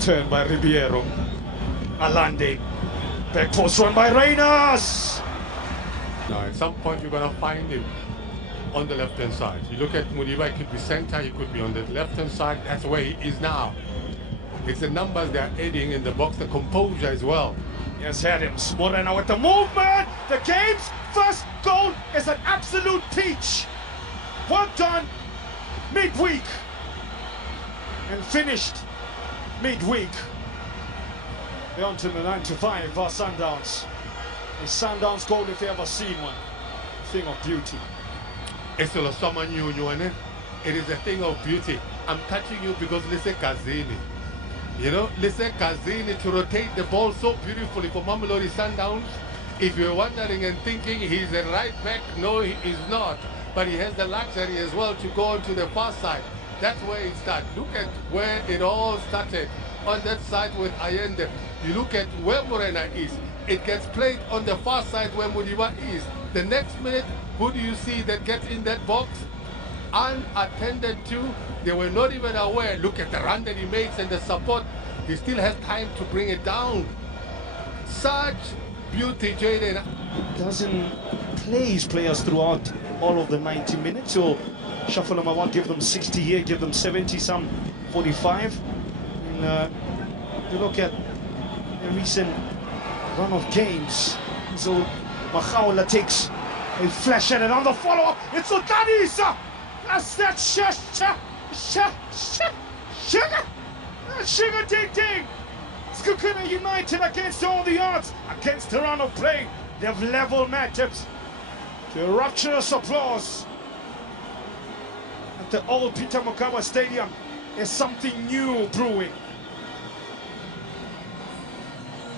Turn by Ribeiro. Alande. Back post run by Reyners. Now, at some point, you're going to find him on the left-hand side. You look at Mudiba, he could be center, he could be on the left-hand side. That's where he is now. It's the numbers they're adding in the box, the composure as well. Yes, Adams. Morena with the movement. The game's first goal is an absolute peach. Work done midweek and finished midweek. They're on to the 9-5 for Sundowns. A Sundowns goal if you ever seen one. Thing of beauty. It's a someone new, it is a thing of beauty. I'm touching you because listen Kazini. You know, listen Kazini to rotate the ball so beautifully for Mamelodi Sundowns. If you're wondering and thinking he's a right back, no, he is not. But he has the luxury as well to go onto the far side. That's where it starts. Look at where it all started. On that side with Allende. You look at where Morena is. It gets played on the far side where Mudiba is. The next minute, who do you see that gets in that box? Unattended to. They were not even aware. Look at the run that he makes and the support. He still has time to bring it down. Such beauty, Jaden. Doesn't play his players throughout all of the 90 minutes, or shuffle them about, give them 60 here, give them 70, some 45. And you look at the recent run of games. So Mahaula takes a flash at it on the follow-up. It's Otanisa. That's that sugar ding ding. Sekhukhune United against all the odds, against the run of play. They've leveled matchups to rapturous applause at the old Peter Mokaba Stadium. There's something new brewing.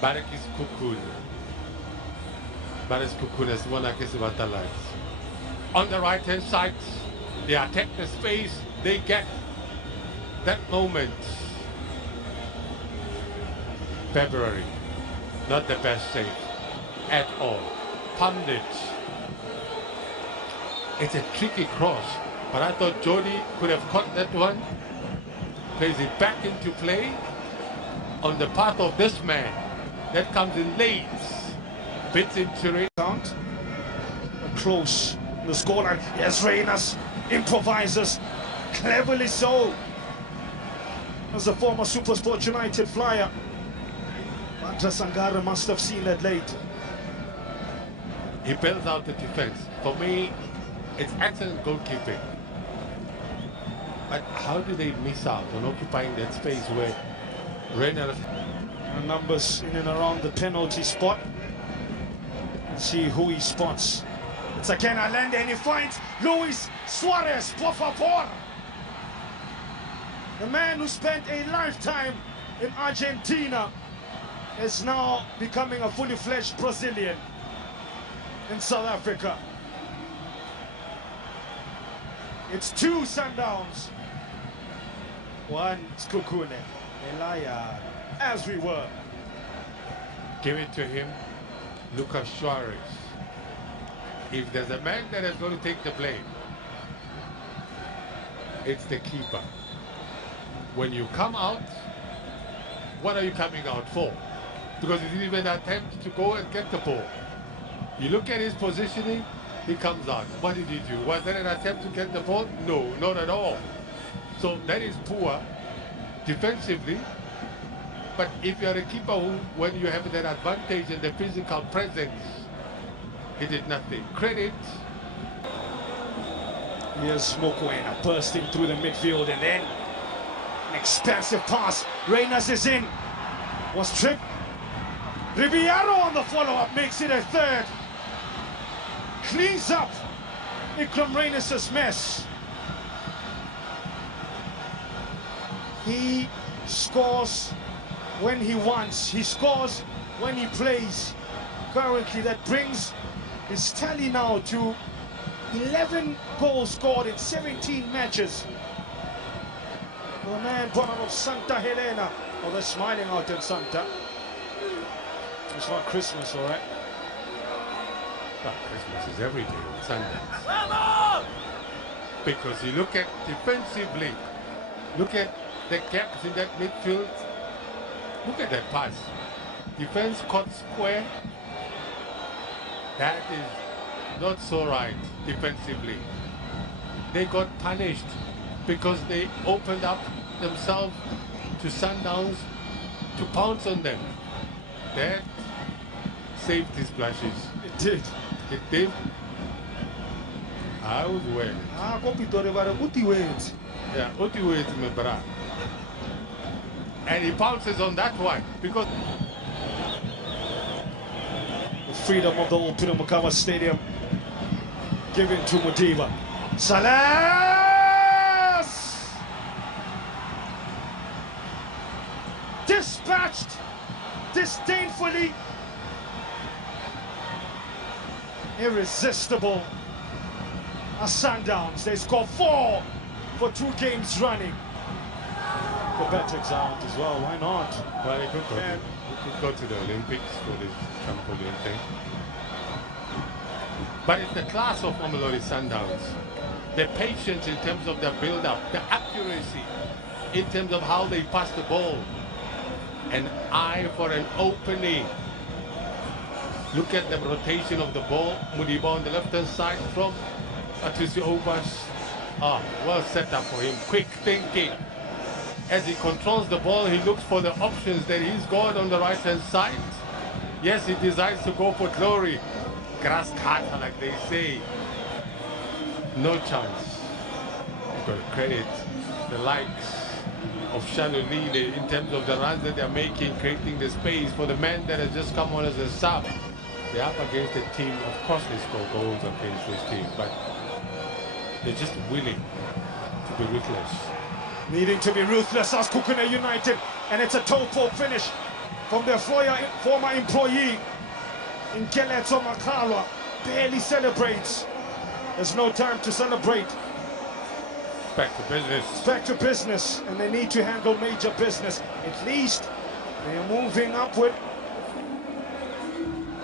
Barak is Sekhukhune. Barak is Sekhukhune is one against the on the right hand side, they attack the space, they get that moment. February, not the best save at all. Pumped it. It's a tricky cross, but I thought Jody could have caught that one. Plays it back into play on the path of this man. That comes in late. Bits into it. Close. The scoreline. Yes, Reyners improvises. Cleverly so. As a former Supersport United flyer, Andra Sangara must have seen that late. He bails out the defense. For me, it's excellent goalkeeping. But how do they miss out on occupying that space where Reyners... Numbers in and around the penalty spot. Let's see who he spots. It's again Allende, and he finds Luis Suarez, por favor. The man who spent a lifetime in Argentina is now becoming a fully fledged Brazilian in South Africa. It's 2 Sundowns, 1 Sekhukhune. Elia, as we were. Give it to him, Lucas Suarez. If there's a man that is going to take the blame, it's the keeper. When you come out, what are you coming out for? Because he didn't even attempt to go and get the ball. You look at his positioning, he comes out. What did he do? Was that an attempt to get the ball? No, not at all. So that is poor defensively. But if you're a keeper who, when you have that advantage and the physical presence, he did nothing. Credit. Here's Mokoena bursting through the midfield, and then an expansive pass. Reyners is in. Was tripped. Ribeiro on the follow-up makes it a third. Cleans up Ikram Reyners' mess. He scores when he wants. He scores when he plays. Currently, that brings his tally now to 11 goals scored in 17 matches. The man born out of Santa Helena. Oh, they're smiling out in Santa. It's not Christmas, all right? Well, Christmas is every day on Sundays. Because you look at defensively, look at the gaps in that midfield. Look at that pass. Defense caught square. That is not so right defensively. They got punished because they opened up themselves to Sundowns to pounce on them. That saved his splashes. It did. It did. I was well. Yeah, Uti me bra. And he pounces on that one because the freedom of the old Peter Makawa Stadium given to Modiba. Salas! Dispatched disdainfully. Irresistible. Sundowns. They score 4 for 2 games running. The Betway out as well. Why not? well, he could go to the Olympics for this trampoline thing. But it's the class of Mamelodi Sundowns. The patience in terms of their build-up, the accuracy in terms of how they pass the ball. An eye for an opening. Look at the rotation of the ball. Mudiba on the left-hand side from Patricio Obas. Well set up for him. Quick thinking. As he controls the ball, he looks for the options that he's got on the right-hand side. Yes, he decides to go for glory. Grass cutter, like they say. No chance. You've got to credit the likes of Shalulile in terms of the runs that they're making, creating the space for the man that has just come on as a sub. They're up against a team, of course they score goals against this team, but they're just willing to be ruthless. Needing to be ruthless as Sekhukhune United, and it's a toe-poke finish from their former employee in Keletso Makalwa. Barely celebrates. There's no time to celebrate. Back to business. Back to business, and they need to handle major business. At least they are moving upward.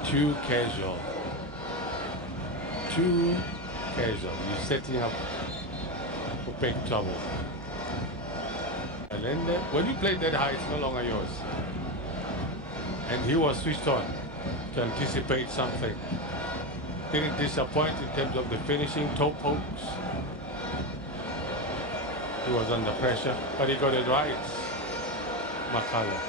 Too casual. Too casual. You're setting up for big trouble. And then when you play that high, it's no longer yours. And he was switched on to anticipate something. Didn't disappoint in terms of the finishing, toe pokes. He was under pressure, but he got it right. Makala.